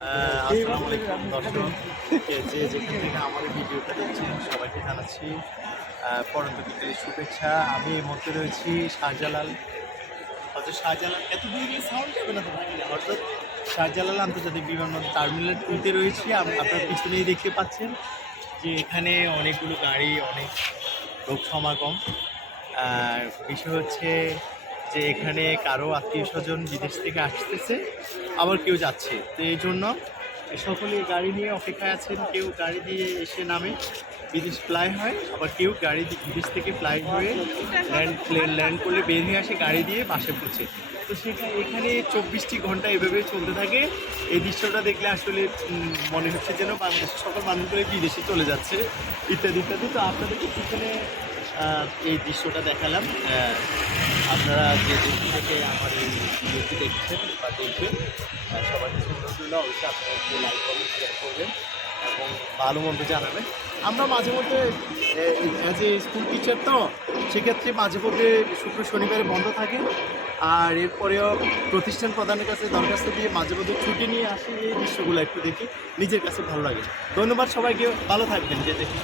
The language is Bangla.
আসসালামু আলাইকুম দর্শক, যে যেখান থেকে আমাদের ভিডিওটা দেখছেন সবাইকে জানাচ্ছি পরন্ত বিকেলের শুভেচ্ছা। আমি এই মুহূর্তে রয়েছি শাহজালাল, হজরত শাহজালাল, এত দূর গিয়ে সাউন্ড যাবে না তো ভাই, হজরত শাহজালাল আন্তর্জাতিক বিমানবন্দর টার্মিনাল 2-তে রয়েছি। আপনার পিছনেই দেখতে পাচ্ছেন যে এখানে অনেকগুলো গাড়ি, অনেক লোক সমাগম। আর বিষয় হচ্ছে যে এখানে কারো আত্মীয় স্বজন বিদেশ থেকে আসতেছে, আবার কেউ যাচ্ছে, তো এই জন্য সকলে গাড়ি নিয়ে অপেক্ষায় আছেন। কেউ গাড়ি দিয়ে এসে নামে, বিদেশ ফ্লাই হয়, আবার কেউ গাড়ি বিদেশ থেকে ফ্লাই হয়ে ল্যান্ড করলে বের হয়ে আসে গাড়ি দিয়ে বাসে পৌঁছে। তো সেখানে এখানে 24টি ঘন্টা এভাবে চলতে থাকে। এই দৃশ্যটা দেখলে আসলে মনে হচ্ছে যেন বাংলাদেশের সকল মানুষগুলো বিদেশে চলে যাচ্ছে, ইত্যাদি ইত্যাদি। তো আপনাদেরকে পিছনে এই দৃশ্যটা দেখালাম। আপনারা যে দেশ থেকে আমার এই ভিডিওটি দেখছেন বা দেখবেন, সবার কিছু অনুরোধ রইল, অবশ্যই আপনারা একটু লাইক কমেন্ট শেয়ার করবেন এবং ভালো মন্দ জানাবেন। আমরা মাঝে মধ্যে অ্যাজ এ স্কুল টিচার, তো সেক্ষেত্রে মাঝে মধ্যে শুক্র শনিবারে বন্ধ থাকে। আর এরপরেও প্রতিষ্ঠান প্রধানের কাছে দরখাস্ত দিয়ে মাঝে মধ্যে ছুটি নিয়ে আসি, এই দৃশ্যগুলো একটু দেখি, নিজের কাছে ভালো লাগে। ধন্যবাদ সবাইকে, ভালো থাকবেন, যে দেখি।